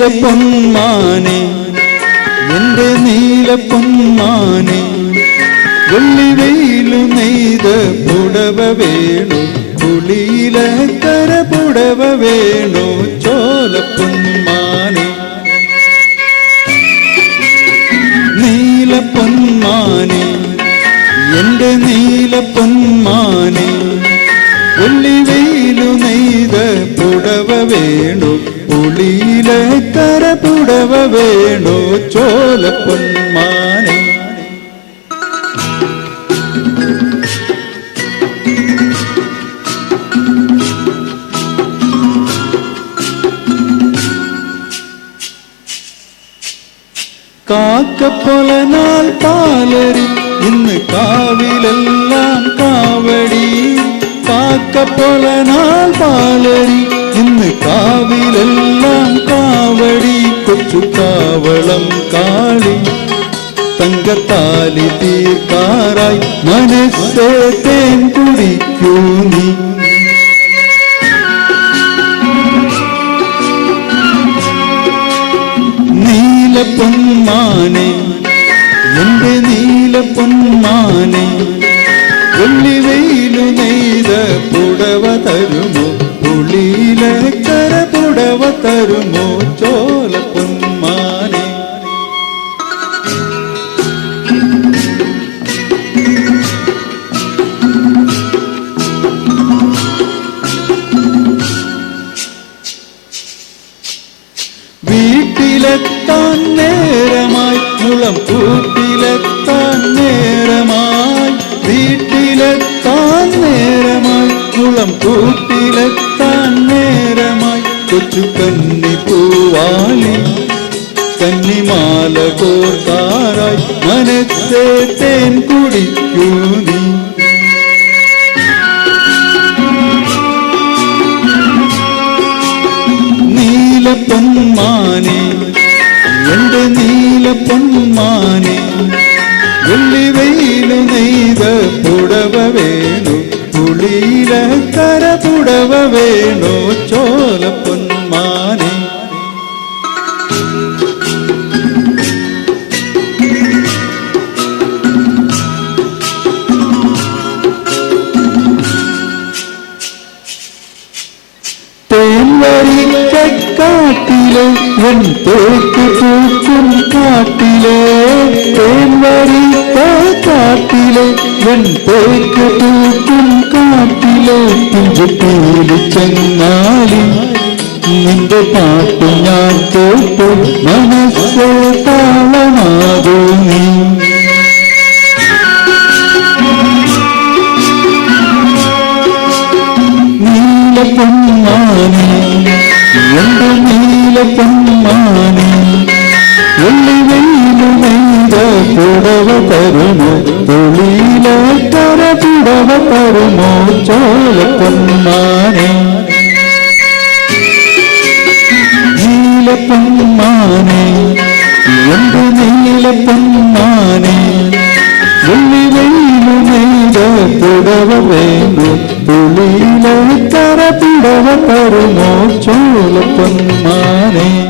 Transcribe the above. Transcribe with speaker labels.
Speaker 1: നീല എന്റെ നീലപ്പൊന്മാനെ വെള്ളി വെയിലു നെയ്ത പുടവ വേണു പുളിയില കര പുടവ വേണു ചോലപ്പൊന്മാനെ. നീലപ്പൊന്മാനെ എന്റെ നീലപ്പൊന്മാനെ വെള്ളി വെയിലു നെയ്ത പുടവ വേണു சோல பொன்மானே. காக்க போல நாள் பாலரு இன்னு காவிலெல்லாம் காவடி. காக்க போல நாள் பாலரி இன்னு காவிலெல்லாம் காவடி. കൊച്ചു കാളി തങ്കത്താലി തീർക്കാറായി മനസ്സേ തേൻ കുടിക്കൂ നീ. നീലപ്പൊന്മാനെ എന്റെ നീല വീട്ടിലെത്താൻ നേരമായി മുളം കൂട്ടിലെത്താൻ നേരമായി വീട്ടിലെത്താൻ നേരമായി മുളം കൂട്ടിലെത്താൻ നേരമായി കൊച്ചു കന്നി പൂവാലി കന്നിമാല കോർത്താറായി മനസ്സേ തേൻ കുടിക്കൂ നീ. നീല പൊന്മാനെ വെള്ളി വെയിലു എൻ തേക്ക് പൂക്കും കാട്ടിലെ തേൻവരിക്കാട്ടിലെ എൻ തേക്ക് പൂക്കും കാട്ടിലെ പുഞ്ചപ്പൂലി ചെങ്ങാലി നിന്റെ പാട്ട് ഞാൻ കേട്ടു മനസ്സേ താളമാകൂ നീ നീല പൊന്നാനേ പൊന്മാനെ വെള്ളി വെയിലു നെയ്ത പുടവ തരുമോ? കര പുടവ തരുമോ? ചോല പൊന്മാനെ നീല പൊന്മാനെ എന്ത് നീല പൊന്മാനെ വെള്ളി വെയിലു നെയ്ത പുടവ വേണു തുളിയില കര പുടവ തരുമോ ചോല പൊന്മാനെ